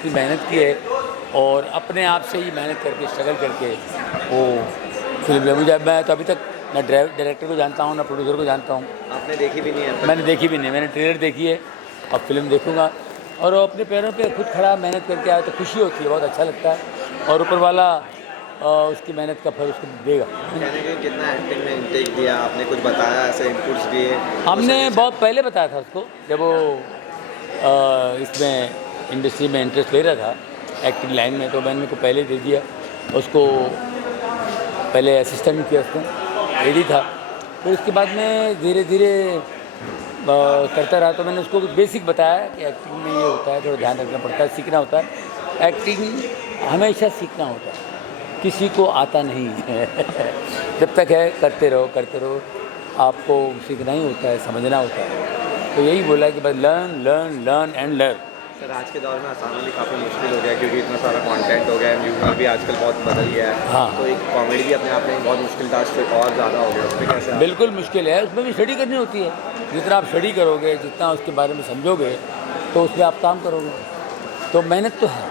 इतनी मेहनत की है और अपने आप से ही मेहनत करके स्ट्रगल करके वो फिल्म ले मुझे। मैं तो अभी तक ना डायरेक्टर को जानता हूँ ना प्रोड्यूसर को जानता हूँ। आपने देखी भी नहीं है? मैंने देखी भी नहीं, मैंने ट्रेलर देखी है, अब फिल्म देखूँगा। और वो अपने पैरों पे खुद खड़ा मेहनत करके आया तो खुशी होती है, बहुत अच्छा लगता है और ऊपर वाला उसकी मेहनत का फल उसको देगा। कहने के कितना एक्टिंग में इंटेक दिया आपने, कुछ बताया ऐसे इनपुट्स दिए? हमने बहुत पहले बताया था उसको जब वो इसमें इंडस्ट्री में इंटरेस्ट ले रहा था एक्टिंग लाइन में, तो मैंने उनको पहले दे दिया उसको। पहले असिस्टेंट किया उसने, एडी था, फिर उसके बाद में धीरे धीरे करता रहा। तो मैंने उसको बेसिक बताया कि एक्टिंग में ये होता है, थोड़ा ध्यान रखना पड़ता है, सीखना होता है। एक्टिंग हमेशा सीखना होता है, किसी को आता नहीं है जब तक है करते रहो, आपको सीखना ही होता है, समझना होता है। तो यही बोला कि बस लर्न एंड लर्न। सर आज के दौर में हंसाना भी काफ़ी मुश्किल हो गया क्योंकि इतना सारा कंटेंट हो गया है, ह्यूमर भी आजकल बहुत बदल गया है। हाँ। तो एक कॉमेडी भी अपने आप में बहुत मुश्किल टास्क और ज़्यादा हो गया, उस पर कैसे बिल्कुल मुश्किल है, उसमें भी स्टडी करनी होती है। जितना आप स्टडी करोगे, जितना उसके बारे में समझोगे, तो उसमें आप काम करोगे। तो मेहनत तो है,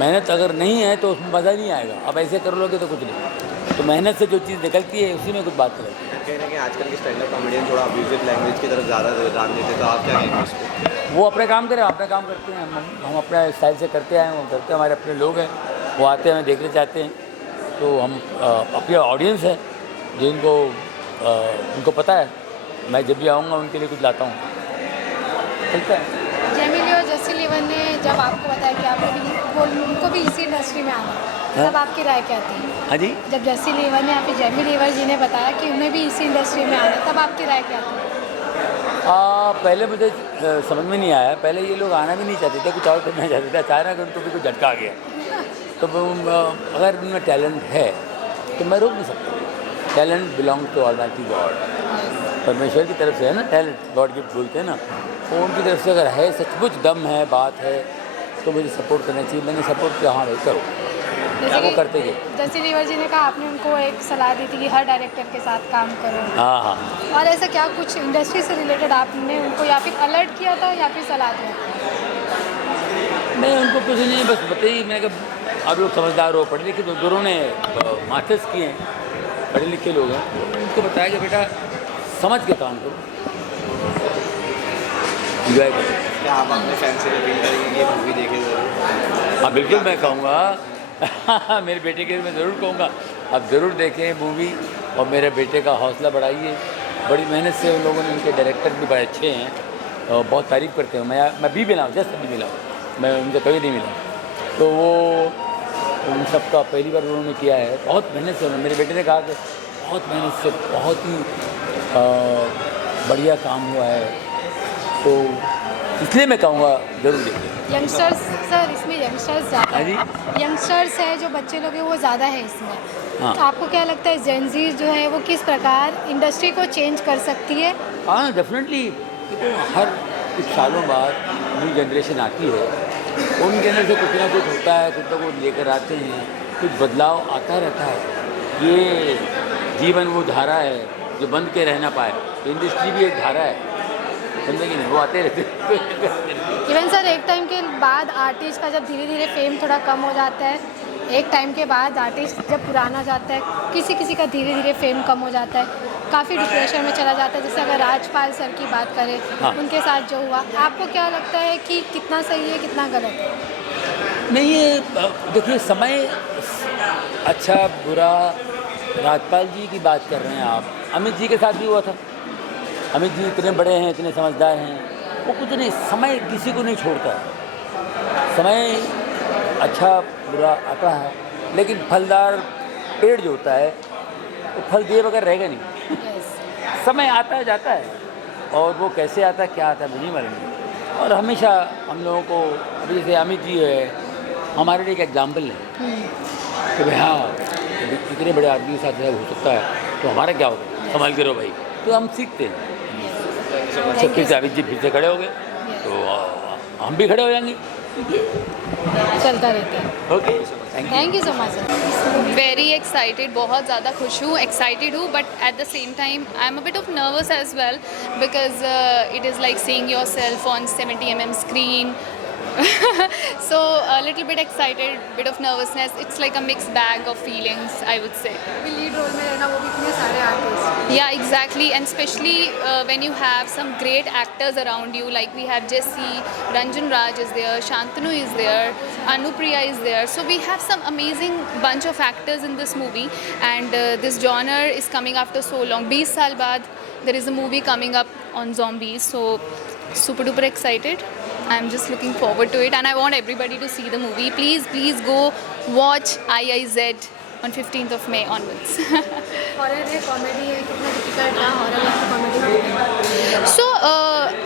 मेहनत अगर नहीं है तो उसमें मज़ा नहीं आएगा। अब ऐसे कर लोगे तो कुछ नहीं। तो मेहनत से जो चीज़ निकलती है उसी में कुछ बात करें। कहीं ना कहीं आजकल के स्टैंड अप कॉमेडियन थोड़ा अब्यूजिव लैंग्वेज की तरफ ज़्यादा ध्यान देते, तो आप क्या कहेंगे उसको? वो अपने काम करें, अपना काम करते हैं, हम अपने स्टाइल से करते आए हैं, वो करते हैं, हमारे अपने लोग हैं, वो आते हैं, हमें देखने चाहते हैं। तो हम अपनी ऑडियंस है जिनको उनको पता है मैं जब भी आऊँगा उनके लिए कुछ लाता हूँ, चलता है। जेमी ली और जस्सी लीवर ने जब आपको बताया कि आप उनको भी इसी इंडस्ट्री में आना है, तब आपकी राय क्या थी? हाँ जी, जब जस्सी लीवर ने या फिर जेमी लीवर जी ने बताया कि उन्हें भी इसी इंडस्ट्री में आना है, तब आपकी राय क्या थी? पहले मुझे समझ में नहीं आया। पहले ये लोग आना भी नहीं चाहते थे, कुछ और करना चाहते थे। अचानक उनको भी कुछ झटका आ गया। तो अगर उनमें टैलेंट है तो मैं रोक नहीं सकता। Talent belong to almighty God, परमेश्वर की तरफ से है ना टैलेंट, गॉड गिफ्ट बोलते हैं ना। तो उनकी तरफ से अगर है, सचमुच दम है, बात है, तो मुझे सपोर्ट करना चाहिए। मैंने सपोर्ट किया, हाँ भाई करो, वो करते गए। जस्सी लीवर जी ने कहा आपने उनको एक सलाह दी थी कि हर डायरेक्टर के साथ काम करो। हाँ हाँ, और ऐसा क्या कुछ इंडस्ट्री से रिलेटेड आपने उनको या फिर अलर्ट किया था या फिर सलाह दिया था? मैं उनको कुछ नहीं, बस बताइए। मैं कहा आप लोग समझदार हो, पढ़े लिखे, तो दोनों ने मास्टर्स किए हैं, पढ़े लिखे लोग हैं। तो उनको बताया कि बेटा समझ के काम करो, इंजॉय करो। क्या आप अपने फैन से अपील करेंगे कि ये मूवी देखे ज़रूर? हाँ बिल्कुल, मैं कहूँगा मेरे बेटे के लिए मैं ज़रूर कहूँगा आप ज़रूर देखें मूवी, और मेरे बेटे का हौसला बढ़ाइए। बड़ी मेहनत से उन लोगों ने, उनके डायरेक्टर भी बड़े अच्छे हैं और बहुत तारीफ़ करते हैं। मैं भी मिला हूँ, जस्ट अभी मिला हूँ, मैं उनसे कभी नहीं मिला। तो वो उन सब का पहली बार उन्होंने किया है, बहुत मेहनत से। मेरे बेटे ने कहा कि बहुत मेहनत से, बहुत ही बढ़िया काम हुआ है। तो इसलिए मैं कहूँगा ज़रूर देखिए। यंगस्टर्स सर, इसमें यंगस्टर्स ज़्यादा हाँ जी, यंगस्टर्स है, जो बच्चे लोग हैं वो ज़्यादा है इसमें। हाँ। तो आपको क्या लगता है जेन ज़ी जो है वो किस प्रकार इंडस्ट्री को चेंज कर सकती है? हाँ डेफिनेटली। हर कुछ सालों बाद न्यू जनरेशन आती है, उनके अंदर से कुछ ना कुछ होता है, कुछ ना कुछ लेकर आते हैं, कुछ बदलाव आता रहता है। ये जीवन वो धारा है जो बंद के रह ना पाए। इंडस्ट्री भी एक धारा है, जिंदगी नहीं, वो आते रहते इवन सर एक टाइम के बाद आर्टिस्ट का जब धीरे धीरे फेम थोड़ा कम हो जाता है, एक टाइम के बाद आर्टिस्ट जब पुराना जाता है, किसी किसी का धीरे धीरे फेम कम हो जाता है, काफ़ी डिप्रेशन में चला जाता है। जैसे अगर राजपाल सर की बात करें, हाँ। उनके साथ जो हुआ, आपको क्या लगता है कि कितना सही है कितना गलत है? नहीं, ये देखिए समय अच्छा बुरा, राजपाल जी की बात कर रहे हैं आप, अमित जी के साथ भी हुआ था। अमित जी इतने बड़े हैं, इतने समझदार हैं, वो कुछ नहीं, समय किसी को नहीं छोड़ता है। समय अच्छा बुरा आता है, लेकिन फलदार पेड़ जो होता है वो फल दिए बगैर रहेगा नहीं। यस। समय आता है जाता है, और वो कैसे आता है क्या आता है मुझे नहीं मालूम। और हमेशा हम लोगों को, अभी जैसे अमित जी है हमारे लिए एक एग्जाम्पल है कि भाई हाँ इतने बड़े आदमी के साथ हो सकता है, तो हमारा क्या होगा, संभाल के रहो भाई। तो हम सीखते हैं। अच्छा, फिर से अमित जी फिर से खड़े हो गए, तो हम भी खड़े हो जाएंगे। चलता रहता है। Okay, thank you so much sir. Very excited, बहुत ज़्यादा खुश हूँ, एक्साइटेड हूँ, but at the same time I am a bit of nervous as well because it is like seeing yourself on 70 mm screen So a little bit excited, bit of nervousness. It's like a mixed bag of feelings, I would say. Lead role में रहना, वो भी इतने सारे artist. Yeah, exactly, and especially when you have some great actors around you, like we have Jessie, Ranjan Raj is there, Shantanu is there, Anupriya is there. So we have some amazing bunch of actors in this movie, and this genre is coming after so long. 20 saal baad, there is a movie coming up on zombies, so super duper excited. I'm just looking forward to it, and I want everybody to see the movie. Please go watch IIZ on 15th of May onwards. Horror है, comedy है, कितना difficult था horror या comedy? So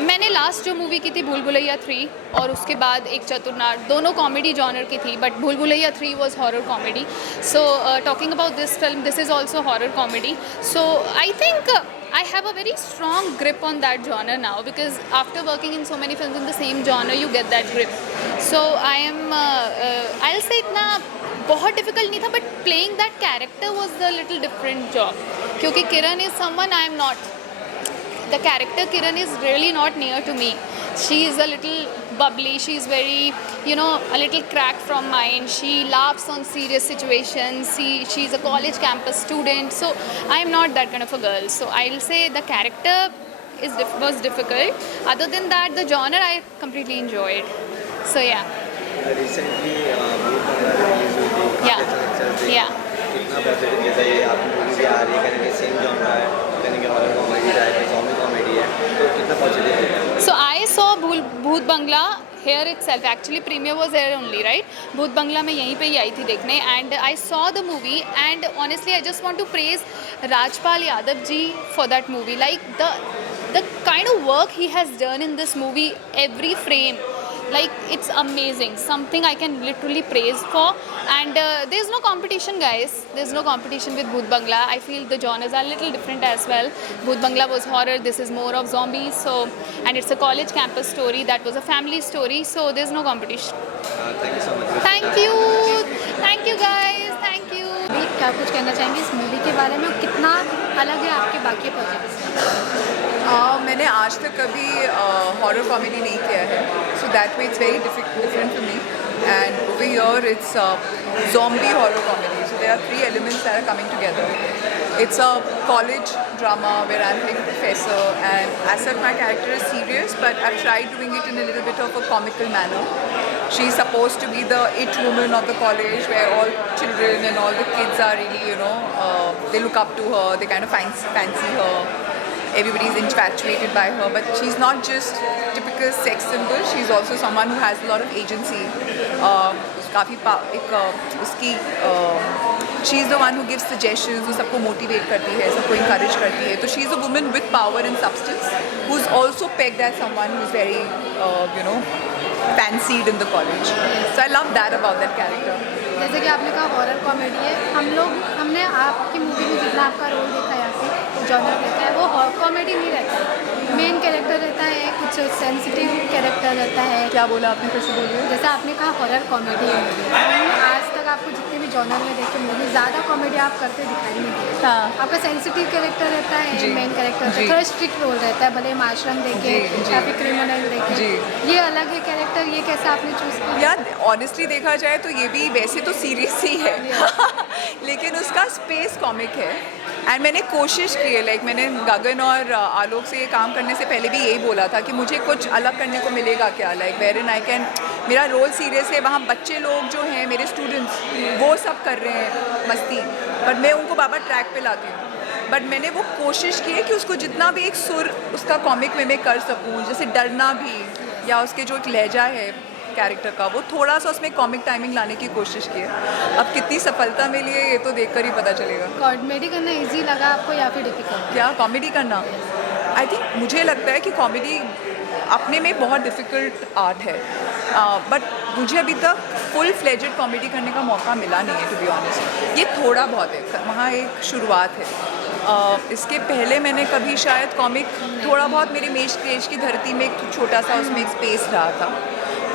मैंने last जो movie की थी भूल भुलैया 3 और उसके बाद एक चतुर्नार, दोनों कॉमेडी जॉनर की थी, बट भूल Bhulaiyaa 3 was horror comedy. So talking about this film, this is also horror comedy. So I think I have a very strong grip on that genre now, because after working in so many films in the same genre, you get that grip. So I am, I'll say इतना बहुत difficult नहीं था, but playing that character was a little different job. क्योंकि किरण is someone I am not. The character Kiran is really not near to me. She is a little bubbly. She is very, a little cracked from mind. She laughs on serious situations. She's a college campus student. So I am not that kind of a girl. So I'll say the character was difficult. Other than that, the genre I completely enjoyed. So yeah. Recently भूत बंगला release हुई थी, Yeah. काफी अच्छा success Yeah. कितना positive जैसा ये आपकी movie भी आ रही है, कहीं सेम जॉनरा है, कहीं हॉरर कॉमेडी है, कहीं जॉम्बी कॉमेडी है, तो कितना पॉजिटिव है? So I saw Bhoot Bangla here itself. Actually, premiere was here only, right? Bhoot Bangla मैं यहीं पे ही आई थी देखने, and I saw the movie, and honestly, I just want to praise Rajpal Yadav ji for that movie. Like the kind of work he has done in this movie, every frame. Like, it's amazing, something I can literally praise for. And there's no competition, guys. There's no competition with Bhoot Bangla. I feel the genres are a little different as well. Bhoot Bangla was horror, this is more of zombies. So, and it's a college campus story. That was a family story, so there's no competition. Thank you so much. Thank you guys, thank you. अभी क्या कुछ कहना चाहेंगे इस movie के बारे में, कितना अलग है आपके बाकी प्रोजेक्ट्स से? मैंने आज तक कभी हॉरर कॉमेडी नहीं किया है, so that way it's very different for me. And over here it's zombie horror comedy, so there are 3 elements that are coming together. It's a college drama where I'm playing a professor, and as such my character is serious, but I've tried doing it in a little bit of a comical manner. She's supposed to be the it woman of the college, where all children and all the kids are really, they look up to her, they kind of fancy her. Everybody's infatuated by her, but she's not just typical sex symbol. She's also someone who has a lot of agency. काफ़ी उसकी she is the one who gives suggestions, जो सबको motivate करती है, सबको encourage करती है. तो she is a woman with power and substance who is also pegged as someone who is very fancied in the college. So I love that about that character. जैसे कि आपने कहा हॉरर कॉमेडी है, हमने आपकी मूवी में जितना आपका रोल देखा है, आपसे जॉनर देखा है, वो हॉरर कॉमेडी नहीं रहता है. मेन कैरेक्टर रहता है, कुछ सेंसिटिव कैरेक्टर रहता है. क्या बोला आपने, फिर से बोलिए. जैसा आपने कहा हॉरर कॉमेडी है मूवी, आज तक आपको जितने भी जॉनर में देखे मूवी, ज़्यादा कॉमेडी आप करते दिखाई नहीं देते. हाँ. आपका सेंसिटिव कैरेक्टर रहता है, जी. मेन कैरेक्टर जी. थोड़ा स्ट्रिक्ट रोल रहता है, भले हम आश्रम देखें जी, जी. या फिर क्रिमिनल देखें. जी. ये अलग है कैरेक्टर, ये कैसा आपने चूज़ किया? यार ऑनेस्टली देखा जाए तो ये भी वैसे तो सीरियस ही है लेकिन उसका स्पेस कॉमिक है. एंड मैंने कोशिश की है, लाइक मैंने गगन और आलोक से ये काम करने से पहले भी यही बोला था कि मुझे कुछ अलग करने को मिलेगा क्या, like wherein I can, मेरा रोल सीरियस है, वहाँ बच्चे लोग जो हैं मेरे स्टूडेंट्स वो सब कर रहे हैं मस्ती, बट मैं उनको बाबा ट्रैक पे लाती हूँ. बट मैंने वो कोशिश की है कि उसको जितना भी एक सुर उसका कॉमिक में मैं कर सकूँ, जैसे डरना भी, या उसके जो एक लहजा है कैरेक्टर का, वो थोड़ा सा उसमें कॉमिक टाइमिंग लाने की कोशिश की है. अब कितनी सफलता मिली है ये तो देखकर ही पता चलेगा. कॉमेडी करना इजी लगा आपको या फिर डिफिकल्ट? क्या कॉमेडी करना, आई थिंक मुझे लगता है कि कॉमेडी अपने में बहुत डिफ़िकल्ट आर्ट है, बट मुझे अभी तक फुल फ्लेजेड कॉमेडी करने का मौका मिला नहीं है, टू बी ऑनेस्ट. ये थोड़ा बहुत है, वहाँ एक शुरुआत है. इसके पहले मैंने कभी शायद कॉमिक थोड़ा बहुत मेरे मेष देश की धरती में एक छोटा सा उसमें एक स्पेस रहा था.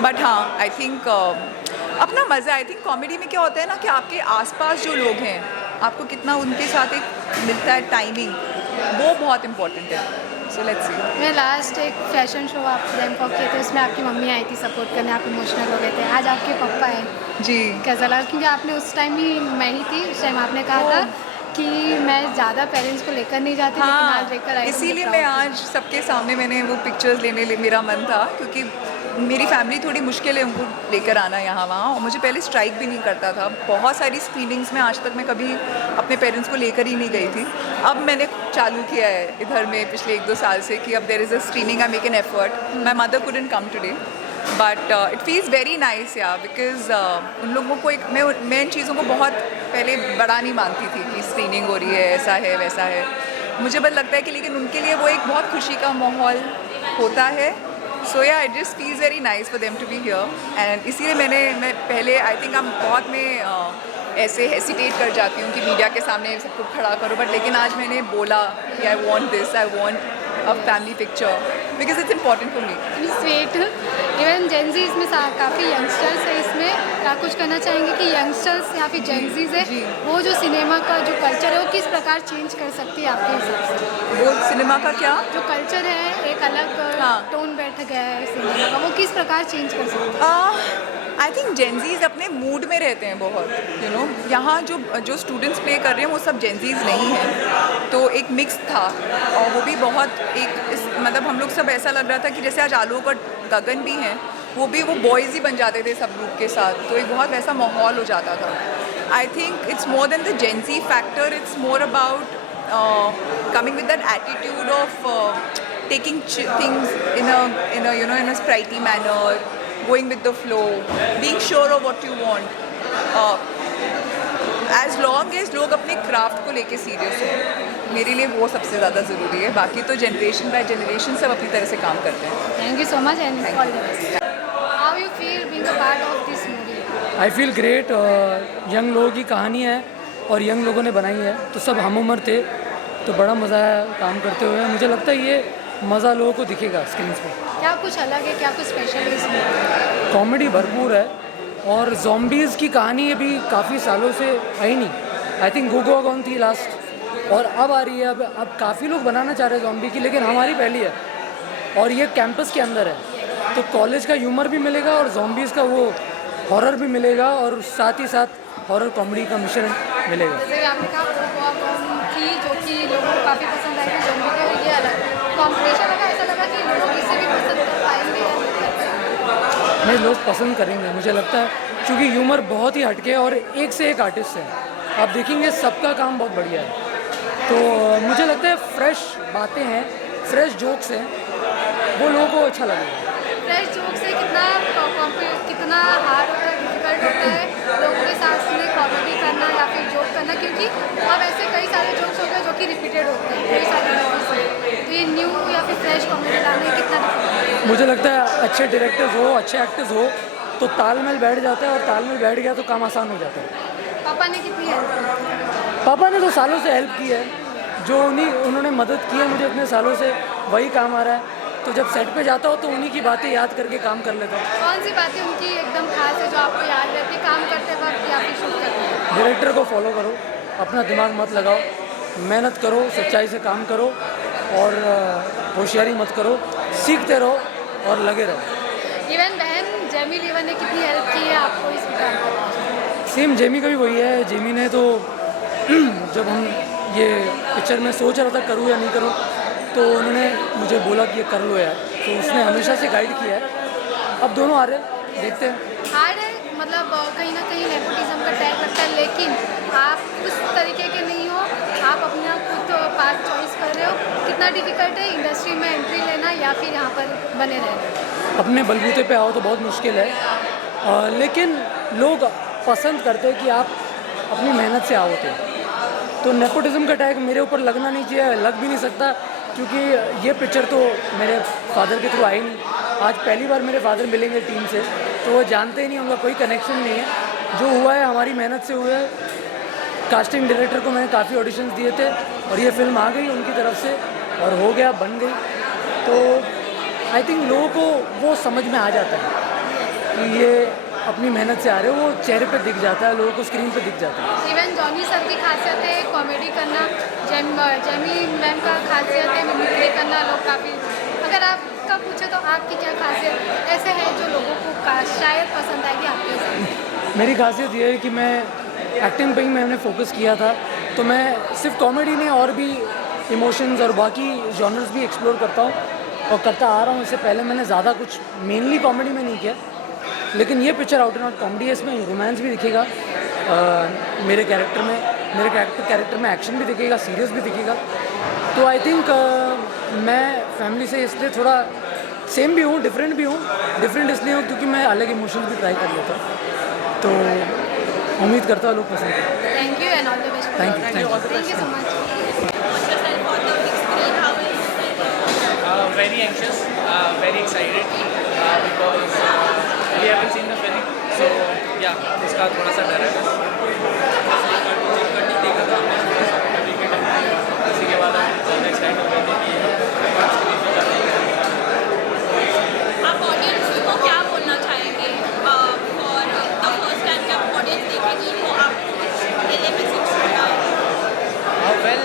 बट हाँ, आई थिंक अपना मज़ा, आई थिंक कॉमेडी में क्या होता है ना कि आपके आसपास जो लोग हैं आपको कितना उनके साथ एक मिलता है टाइमिंग, वो बहुत इम्पोर्टेंट है. So let's see. मैं लास्ट एक फैशन शो आप बैंकॉक किए थे, उसमें आपकी मम्मी आई थी सपोर्ट करने, आप इमोशनल हो गए थे। आज आपके पापा हैं, जी कैसा लगा? क्योंकि आपने उस टाइम भी, मैं ही थी उस टाइम, आपने कहा था कि मैं ज़्यादा पेरेंट्स को लेकर नहीं जाती, लेकिन आज लेकर आई हूँ, इसीलिए मुझे मैं proud आज सबके सामने मैंने वो पिक्चर्स मेरा मन था, क्योंकि मेरी फैमिली थोड़ी मुश्किल है उनको लेकर आना यहाँ वहाँ, और मुझे पहले स्ट्राइक भी नहीं करता था। बहुत सारी स्क्रीनिंग्स में आज तक मैं कभी अपने पेरेंट्स को लेकर ही नहीं गई थी। अब मैंने चालू किया है इधर में पिछले 1-2 साल से कि अब there is a screening, I make an effort. My mother couldn't come today, but it feels very nice yeah, because उन लोगों को एक मैं इन चीज़ों को बहुत पहले बड़ा नहीं मानती थी कि स्क्रीनिंग हो रही है, ऐसा है वैसा है। मुझे बस लगता है कि लेकिन उनके लिए वो एक बहुत खुशी का माहौल होता है। So yeah it just feels very nice for them to be here, and इसीलिए मैं पहले आई थिंक ऐसे हेसिटेट कर जाती हूँ कि मीडिया के सामने सबको खड़ा करो, बट लेकिन आज मैंने बोला कि I want this, I want a family picture because it's important for me. Sweet. Even Gen Z इसमें काफ़ी यंगस्टर्स है इसमें, आप कुछ कहना चाहेंगे कि यंगस्टर्स या फिर जेंजीज है, वो जो सिनेमा का जो कल्चर है वो किस प्रकार चेंज कर सकती है आपके हिसाब से? वो सिनेमा का क्या जो कल्चर है, एक अलग हाँ। टोन बैठ गया है सिनेमा का, वो किस प्रकार चेंज कर सकती है? आई थिंक जेंजीज अपने मूड में रहते हैं बहुत, यू नो। यहाँ जो स्टूडेंट्स प्ले कर रहे हैं वो सब जेंजीज नहीं हैं, तो एक मिक्स था, और वो भी बहुत मतलब हम लोग सब ऐसा लग रहा था कि जैसे आज आलोक और गगन भी हैं, वो बॉयज़ ही बन जाते थे सब ग्रुप के साथ, तो एक बहुत वैसा माहौल हो जाता था। I think it's more than the Gen Z factor, it's more about coming with that attitude of taking things in a sprightly manner, going with the flow, being sure of what you want. As long as लोग अपने craft को लेके serious हो, मेरे लिए वो सबसे ज़्यादा ज़रूरी है। बाकी तो जनरेशन बाय जनरेशन सब अपनी तरह से काम करते हैं। Thank you so much and all the best. How you feel being a part of this movie? I feel great. Young लोगों की कहानी है और यंग लोगों ने बनाई है, तो सब हम उम्र थे, तो बड़ा मज़ा आया काम करते हुए। मुझे लगता है ये मज़ा लोगों को दिखेगा स्क्रीन पे। क्या कुछ अलग है, क्या कुछ स्पेशल है इसमें? कॉमेडी भरपूर है, और जॉम्बीज़ की कहानी अभी काफ़ी सालों से आई नहीं। आई थिंक गोगो गॉन थी लास्ट, और अब आ रही है। अब काफ़ी लोग बनाना चाह रहे हैं जॉम्बी की, लेकिन हमारी पहली है, और ये कैंपस के अंदर है, तो कॉलेज का ह्यूमर भी मिलेगा और जॉम्बीज़ का वो हॉरर भी मिलेगा, और साथ ही साथ हॉरर कॉमेडी का मिश्रण मिलेगा। जैसे कि आपने कहा गोगो थी, जो कि लोगों को काफ़ी पसंद आई थी, जॉम्बी का ये अलग कॉम्बिनेशन लगा, ऐसा लगा कि लोग इसे भी पसंद कर पाएंगे। नहीं, लोग पसंद करेंगे मुझे लगता है, क्योंकि ह्यूमर बहुत ही हटके है और एक से एक आर्टिस्ट है। आप देखेंगे सबका काम बहुत बढ़िया है, तो मुझे लगता है फ्रेश बातें हैं, फ्रेश जोक्स हैं, वो लोगों को अच्छा लगेगा। फ्रेश जोक से कितना हार्ड होता है, डिफिकल्ट होता है लोगों के साथ में कॉमेडी करना या फिर जोक करना, क्योंकि अब ऐसे कई सारे जोक्स हो गए जो कि रिपीटेड होते हैं कई सारे मूवीज में, तो ये न्यू या फिर फ्रेश कॉमेडी लाने कितना difficult है? मुझे लगता है अच्छे डायरेक्टर्स हो, अच्छे एक्टर्स हो, तो तालमेल बैठ जाता है, और तालमेल बैठ गया तो काम आसान हो जाता है। पापा ने कितनी हेल्प की? पापा ने तो सालों से हेल्प की है, जो उन्होंने मदद की है मुझे इतने सालों से, वही काम आ रहा है। तो जब सेट पे जाता हो तो उन्हीं की बातें याद करके काम कर लेता हूँ। कौन सी बातें उनकी एकदम खास है जो आपको याद रहती है काम करते वक्त या फिर शूट करते वक्त? डायरेक्टर को फॉलो करो, अपना दिमाग मत लगाओ, मेहनत करो, सच्चाई से काम करो, और होशियारी मत करो, सीखते रहो और लगे रहो। इवन बहन जेमी लीवर ने कितनी हेल्प की है आपको इस काम में? सेम जेमी का भी वही है। जेमी ने तो जब हम ये पिक्चर में सोच रहा था करूँ या नहीं करूँ, तो उन्होंने मुझे बोला कि ये कर लो यार, तो उसने हमेशा से गाइड किया है। अब दोनों आ रहे हैं, देखते हैं। हार्ड है, मतलब कहीं ना कहीं नेपोटिज्म का टैग लगता है, लेकिन आप उस तरीके के नहीं हो, आप अपना खुद पाथ चॉइस कर रहे हो। कितना डिफिकल्ट है इंडस्ट्री में एंट्री लेना या फिर यहाँ पर बने रहना? अपने बलबूते पे आओ तो बहुत मुश्किल है, लेकिन लोग पसंद करते हैं कि आप अपनी मेहनत से आओ। तो नेपोटिज्म का टैग मेरे ऊपर लगना नहीं चाहिए, लग भी नहीं सकता, क्योंकि ये पिक्चर तो मेरे फादर के थ्रू आई नहीं। आज पहली बार मेरे फादर मिलेंगे टीम से, तो वो जानते ही नहीं, उनका कोई कनेक्शन नहीं है। जो हुआ है हमारी मेहनत से हुआ है। कास्टिंग डायरेक्टर को मैंने काफ़ी ऑडिशंस दिए थे, और ये फिल्म आ गई उनकी तरफ से, और हो गया, बन गई। तो आई थिंक लोगों को वो समझ में आ जाता है कि ये अपनी मेहनत से आ रहे हो, वो चेहरे पे दिख जाता है, लोगों को स्क्रीन पे दिख जाता है। इवन जॉनी सर की खासियत है कॉमेडी करना, जेमी मैम का खासियत है मिमिक्री करना, वरना लोग काफ़ी, अगर आपका पूछे तो आपकी क्या खासियत ऐसे है जो लोगों को शायद पसंद आएगी आपके साथ? मेरी खासियत ये है कि मैं एक्टिंग पे ही मैंने फोकस किया था, तो मैं सिर्फ कॉमेडी नहीं और भी इमोशंस और बाकी जॉनर्स भी एक्सप्लोर करता हूँ और करता आ रहा हूँ। इससे पहले मैंने ज़्यादा कुछ मेनली कॉमेडी में नहीं किया, लेकिन ये picture out and out comedy है। इसमें रोमांस भी दिखेगा मेरे कैरेक्टर में एक्शन भी दिखेगा, सीरियस भी दिखेगा। तो आई थिंक मैं फैमिली से इसलिए थोड़ा सेम भी हूँ, डिफरेंट भी हूँ। डिफरेंट इसलिए हूँ क्योंकि मैं अलग इमोशंस भी ट्राई कर लेता हूँ, तो उम्मीद करता हूँ लोग पसंद करें। Thank you and all the best. Thank you thank you so much. Very anxious, very excited because we haven't seen the film. So yeah, उसका थोड़ा सा डर है इसी के बाद हम ज़्यादा एक्साइट हो गए थे कि आप ऑडियंस को क्या बोलना चाहेंगे और द फर्स्ट टाइम जब ऑडियंस देखेगी तो आपको कुछ पहले मैसेज होगा? well,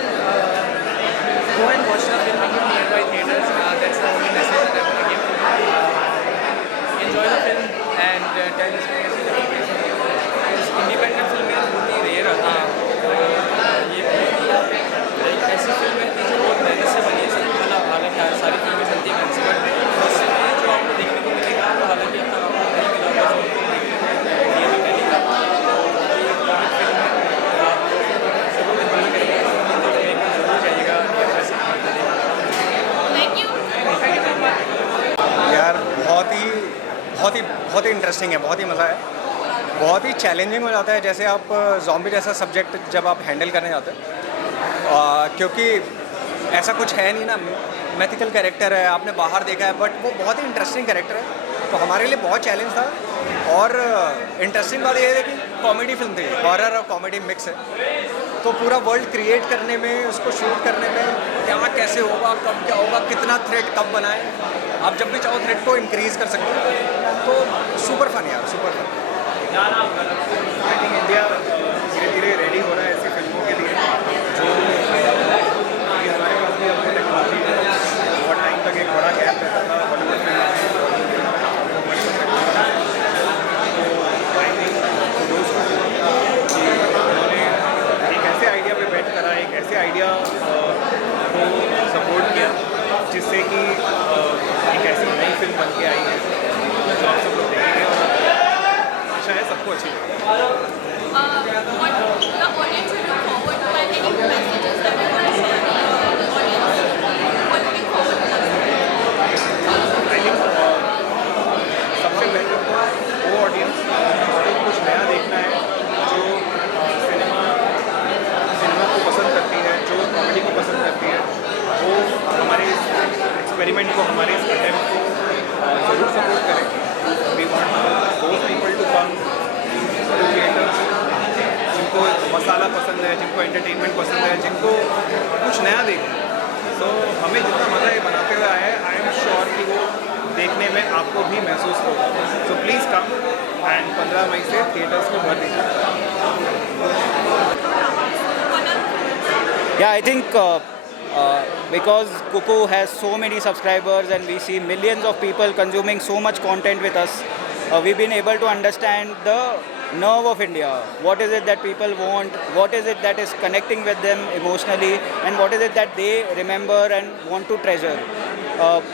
go and watch the film in your nearby theaters. That's the only message that I want to give. Enjoy the film and tell us what is the people. Independent film is बहुत ही rare था। ये बहुत ही ऐसी film है जो बहुत मेहनत से बनी है। मतलब हालांकि सारी फिल्में चलती हैं मेहनत से, बट उस समय जो आपको देखने को मिलेगा वो हालांकि अब तक आपको नहीं मिला होगा। ये भी पहली बात। यार बहुत ही इंटरेस्टिंग है, बहुत ही मज़ा है, बहुत ही चैलेंजिंग हो जाता है जैसे आप ज़ॉम्बी जैसा सब्जेक्ट जब आप हैंडल करने जाते हैं, क्योंकि ऐसा कुछ है नहीं ना, मैथिकल कैरेक्टर है, आपने बाहर देखा है, बट वो बहुत ही इंटरेस्टिंग कैरेक्टर है, तो हमारे लिए बहुत चैलेंज था। और इंटरेस्टिंग बात ये है कि कॉमेडी फिल्म थी, हॉरर और कॉमेडी मिक्स है, तो पूरा वर्ल्ड क्रिएट करने में, उसको शूट करने में क्या कैसे होगा, कब क्या होगा, कितना थ्रेट कब बनाए, आप जब भी चाहो थ्रेट को इंक्रीज़ कर सकते हो, तो सुपर फन यार, super fun. I think India धीरे धीरे रेडी हो रहा है ऐसी फिल्मों के लिए जो कि हमारे पास भी अब टेक्नोलॉजी है। बहुत टाइम तक एक बड़ा गैप रहता था बॉलीवुड फिल्म उन्होंने एक ऐसे आइडिया पे बेट करा, एक ऐसे आइडिया को सपोर्ट किया जिससे कि एक ऐसी नई फिल्म बन के आई है जो आप सब लोग देखेंगे और आशा है सबको अच्छी लगेगी। What the audience will look forward to and any messages that you want to share with the audience who are looking forward to that? I think सबसे पहले तो वो ऑडियंस जिसको कुछ नया देखना है, जो सिनेमा को पसंद करती है, जो कॉमेडी को पसंद करती है, वो हमारे इस एक्सपेरिमेंट को, हमारे इस अटेम्प्ट को ज़रूर सपोर्ट करें। We want those people to come to theaters जिनको मसाला पसंद है, जिनको एंटरटेनमेंट पसंद है, जिनको कुछ नया देखना है। तो हमें जितना मज़ा ये बनाते हुए आया है, आई एम श्योर कि वो देखने में आपको भी महसूस होगा। सो प्लीज़ कम एंड 15 मई से थिएटर्स को भर दीजिए। Yeah, I think because Kuku has so many subscribers and we see millions of people consuming so much content with us, we've been able to understand the nerve of India. What is it that people want? What is it that is connecting with them emotionally? And what is it that they remember and want to treasure?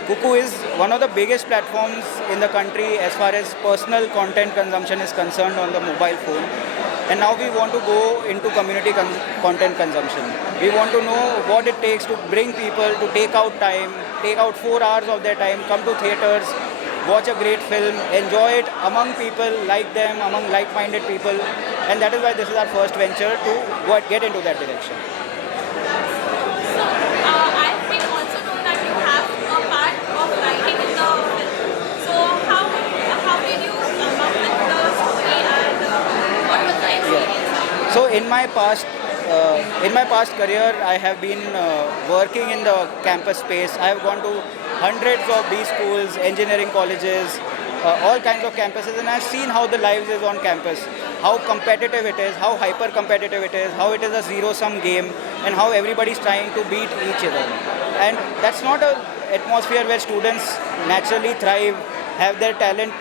Kuku is one of the biggest platforms in the country as far as personal content consumption is concerned on the mobile phone. And now we want to go into community content consumption. We want to know what it takes to bring people to take out time, take out 4 hours of their time, come to theaters, watch a great film, enjoy it among people like them, among like-minded people. And that is why this is our first venture to get into that direction. So, I've been also known that you have a part of writing in the film. So, how did you come up with the story and what was the experience? So in my past career, I have been working in the campus space. I have gone to hundreds of B schools, engineering colleges, all kinds of campuses, and I've seen how the lives is on campus, how competitive it is, how hyper competitive it is, how it is a zero-sum game, and how everybody's trying to beat each other. and that's not a atmosphere where students naturally thrive, have their talent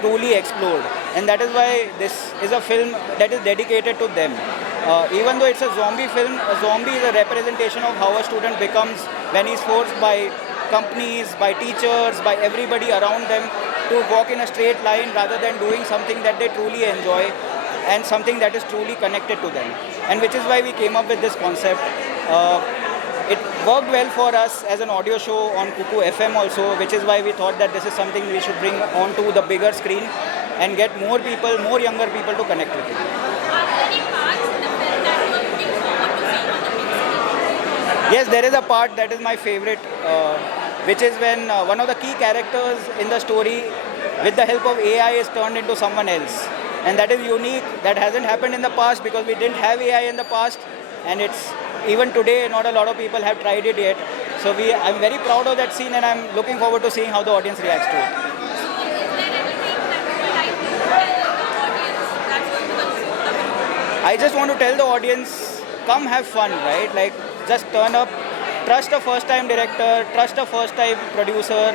truly explored, and that is why this is a film that is dedicated to them. Even though it's a zombie film, a zombie is a representation of how a student becomes when he's forced by companies, by teachers, by everybody around them to walk in a straight line rather than doing something that they truly enjoy and something that is truly connected to them. And which is why we came up with this concept. It worked well for us as an audio show on Kuku FM also, which is why we thought that this is something we should bring onto the bigger screen and get more people, more younger people to connect with it. Are there any parts in the film that you are looking forward to seeing on the big screen? Yes, there is a part that is my favorite, which is when one of the key characters in the story, with the help of AI, is turned into someone else. And that is unique. That hasn't happened in the past because we didn't have AI in the past. And it's even today, not a lot of people have tried it yet. So I'm very proud of that scene, and I'm looking forward to seeing how the audience reacts to it. So is there anything that you would like to tell the audience that's going to consume the film? I just want to tell the audience, come have fun, right? Like, just turn up, trust a first-time director, trust a first-time producer.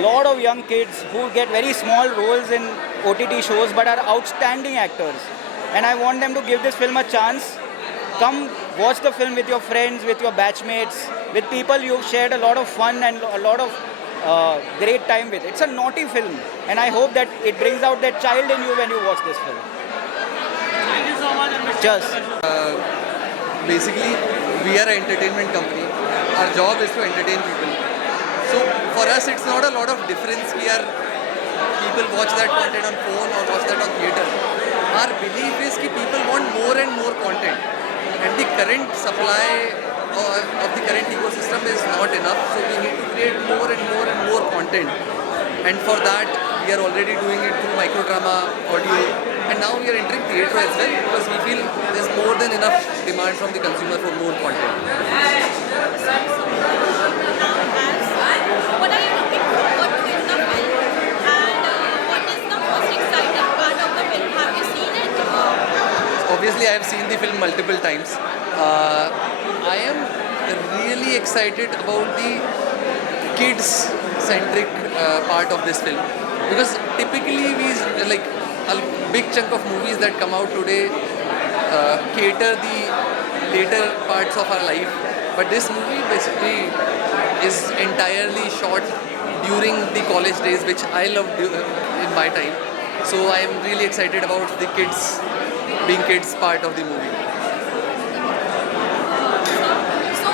Lot of young kids who get very small roles in OTT shows but are outstanding actors. And I want them to give this film a chance. Come watch the film with your friends, with your batchmates, with people you've shared a lot of fun and a lot of great time with. It's a naughty film, and I hope that it brings out that child in you when you watch this film. Thank you so much. Cheers. Basically, we are an entertainment company. Our job is to entertain people. So for us, it's not a lot of difference. People watch that content on phone or watch that on theater. Our belief is that people want more and more content, and the current supply of the current ecosystem is not enough. So we need to create more and more and more content, and for that we are already doing it through microdrama, audio, and now we are entering theatre as well because we feel there's more than enough demand from the consumer for more content. What are you looking forward to in the film? And what is the most exciting part of the film? Have you seen it? Obviously, I have seen the film multiple times. I am really excited about the kids-centric part of this film because typically a big chunk of movies that come out today cater the later parts of our life, but this movie basically is entirely shot during the college days, which I loved in my time. So I am really excited about the kids being kids part of the movie. So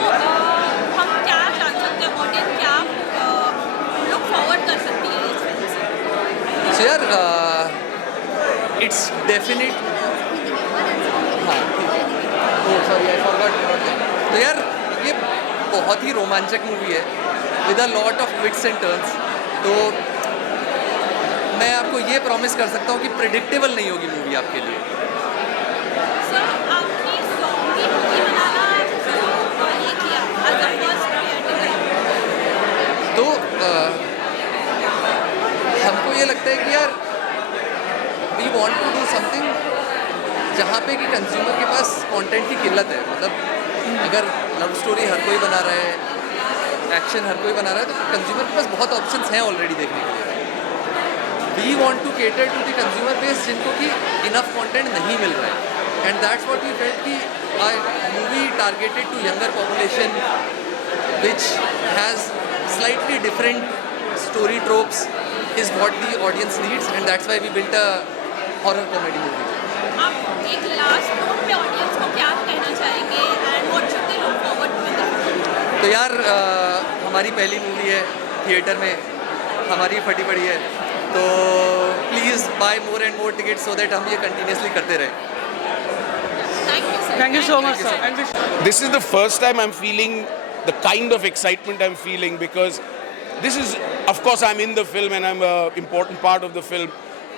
हम क्या जान सकते हैं audience क्या look forward कर सकती है इस फिल्म से? So यार, it's definite. हाँ, oh sorry, I forgot about that. तो यार ये बहुत ही रोमांचक मूवी है with a lot of twists and turns. तो मैं आपको ये प्रॉमिस कर सकता हूँ कि प्रेडिक्टेबल नहीं होगी मूवी आपके लिए. सर आपने zombie movie बनाना ये किया as a first creative. तो हमको ये लगता है कि यार we want to do something जहाँ पे कि कंज्यूमर के पास कंटेंट की किल्लत है. मतलब अगर लव स्टोरी हर कोई बना रहा है, एक्शन हर कोई बना रहा है, तो कंज्यूमर के पास बहुत ऑप्शंस हैं ऑलरेडी देखने के लिए. We want to cater to the consumer base जिनको कि इनफ कंटेंट नहीं मिल रहा है, and that's what we felt कि movie targeted to younger population which has slightly different story tropes is what the audience needs, and that's why we built a horror comedy movie. आप एक last note पे audience को क्या कहना चाहेंगे and what should they look forward to in the film? तो यार हमारी पहली मूवी है थिएटर में, हमारी फटी पड़ी है, तो please buy more and more ticket so that हम ये कंटिन्यूसली करते रहें. Thank you so much, sir. This is the first time I'm feeling the kind of excitement I'm feeling because this is, of course, I'm in the film and I'm an important part of the film.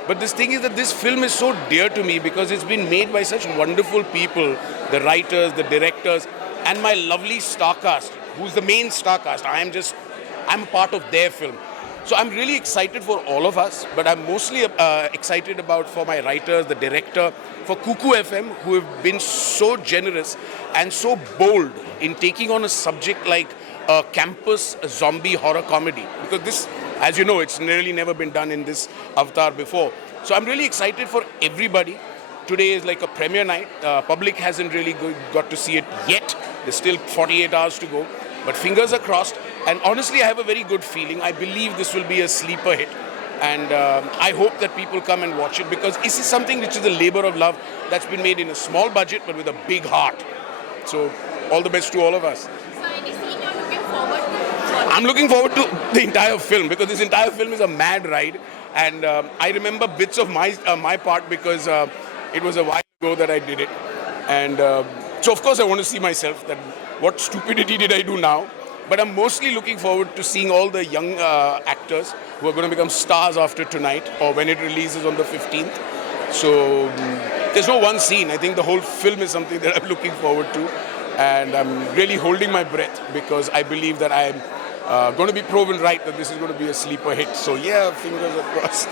But this thing is that this film is so dear to me because it's been made by such wonderful people, the writers, the directors, and my lovely star cast, who's the main star cast. I'm a part of their film. So I'm really excited for all of us, but I'm mostly excited for my writers, the director, for Kuku FM, who have been so generous and so bold in taking on a subject like a campus zombie horror comedy, because this, as you know, it's really never been done in this avatar before. So I'm really excited for everybody. Today is like a premiere night. Public hasn't really got to see it yet. There's still 48 hours to go. But fingers are crossed. And honestly, I have a very good feeling. I believe this will be a sleeper hit. And I hope that people come and watch it, because this is something which is a labor of love that's been made in a small budget but with a big heart. So all the best to all of us. So any scene you're looking forward to? I'm looking forward to the entire film, because this entire film is a mad ride. And I remember bits of my part, because it was a while ago that I did it. And so of course I want to see myself, that what stupidity did I do now? But I'm mostly looking forward to seeing all the young actors who are going to become stars after tonight, or when it releases on the 15th. So there's no one scene. I think the whole film is something that I'm looking forward to. And I'm really holding my breath, because I believe that I'm going to be proven right that this is going to be a sleeper hit. So yeah, fingers are crossed.